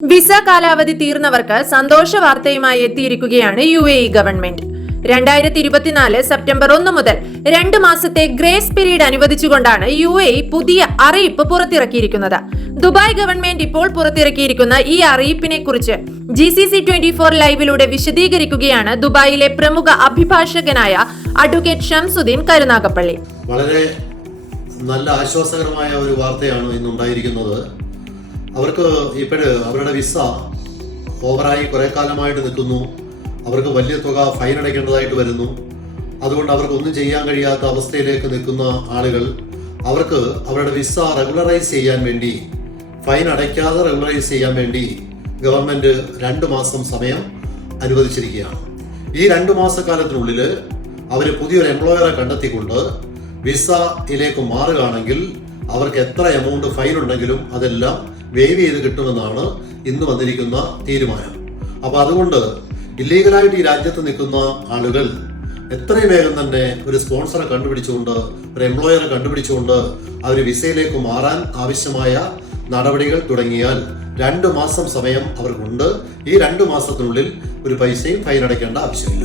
Visa കാലാവധി തീർന്നവർക്ക് സന്തോഷ വാർത്തയുമായി എത്തിയിരിക്കുകയാണ് UAE ഗവൺമെന്റ്. 2024 സെപ്റ്റംബർ 1 മുതൽ 2 മാസത്തെ ഗ്രേസ് പീരീഡ് അനുവദിച്ചുകൊണ്ടാണ് UAE പുതിയ അറിയിപ്പ് പുറത്തിറക്കിയിരിക്കുന്നത്. ദുബായ് ഗവൺമെന്റ് ഇപ്പോൾ പുറത്തിറക്കിയിരിക്കുന്ന ഈ അറിയിപ്പിനെ കുറിച്ച് GCC 24 ലൈവിലൂടെ വിശദീകരിക്കുകയാണ് ദുബായിലെ പ്രമുഖ അഭിഭാഷകനായ അഡ്വക്കേറ്റ് ഷംസുദ്ദീൻ കരുനാഗപ്പള്ളി. വളരെ നല്ല ആശ്വാസകരമായ ഒരു വാർത്തയാണ് ഇന്നുണ്ടായിരിക്കുന്നത്. അവർക്ക് അവരുടെ വിസ ഓവറായി കുറെ കാലമായിട്ട് നിൽക്കുന്നു. അവർക്ക് വലിയ തുക ഫൈൻ അടയ്ക്കേണ്ടതായിട്ട് വരുന്നു. അതുകൊണ്ട് അവർക്ക് ഒന്നും ചെയ്യാൻ കഴിയാത്ത അവസ്ഥയിലേക്ക് നിൽക്കുന്ന ആളുകൾ അവർക്ക് അവരുടെ വിസ റെഗുലറൈസ് ചെയ്യാൻ വേണ്ടി, ഫൈൻ അടയ്ക്കാതെ റെഗുലറൈസ് ചെയ്യാൻ വേണ്ടി ഗവൺമെന്റ് 2 മാസം സമയം അനുവദിച്ചിരിക്കുകയാണ്. ഈ 2 മാസക്കാലത്തിനുള്ളിൽ അവർ പുതിയൊരു എംപ്ലോയറെ കണ്ടെത്തിക്കൊണ്ട് വിസയിലേക്ക് മാറുകയാണെങ്കിൽ അവർക്ക് എത്ര എമൗണ്ട് ഫൈൻ ഉണ്ടെങ്കിലും അതെല്ലാം വേവ് ചെയ്ത് കിട്ടുമെന്നാണ് ഇന്ന് വന്നിരിക്കുന്ന തീരുമാനം. അപ്പോൾ അതുകൊണ്ട് ഇല്ലീഗലായിട്ട് ഈ രാജ്യത്ത് നിൽക്കുന്ന ആളുകൾ എത്രയും വേഗം തന്നെ ഒരു സ്പോൺസറെ കണ്ടുപിടിച്ചുകൊണ്ട്, ഒരു എംപ്ലോയറെ കണ്ടുപിടിച്ചുകൊണ്ട് അവർ വിസയിലേക്ക് മാറാൻ ആവശ്യമായ നടപടികൾ തുടങ്ങിയാൽ 2 മാസം സമയം അവർക്കുണ്ട്. ഈ 2 മാസത്തിനുള്ളിൽ ഒരു പൈസയും ഫൈൻ അടയ്ക്കേണ്ട ആവശ്യമില്ല.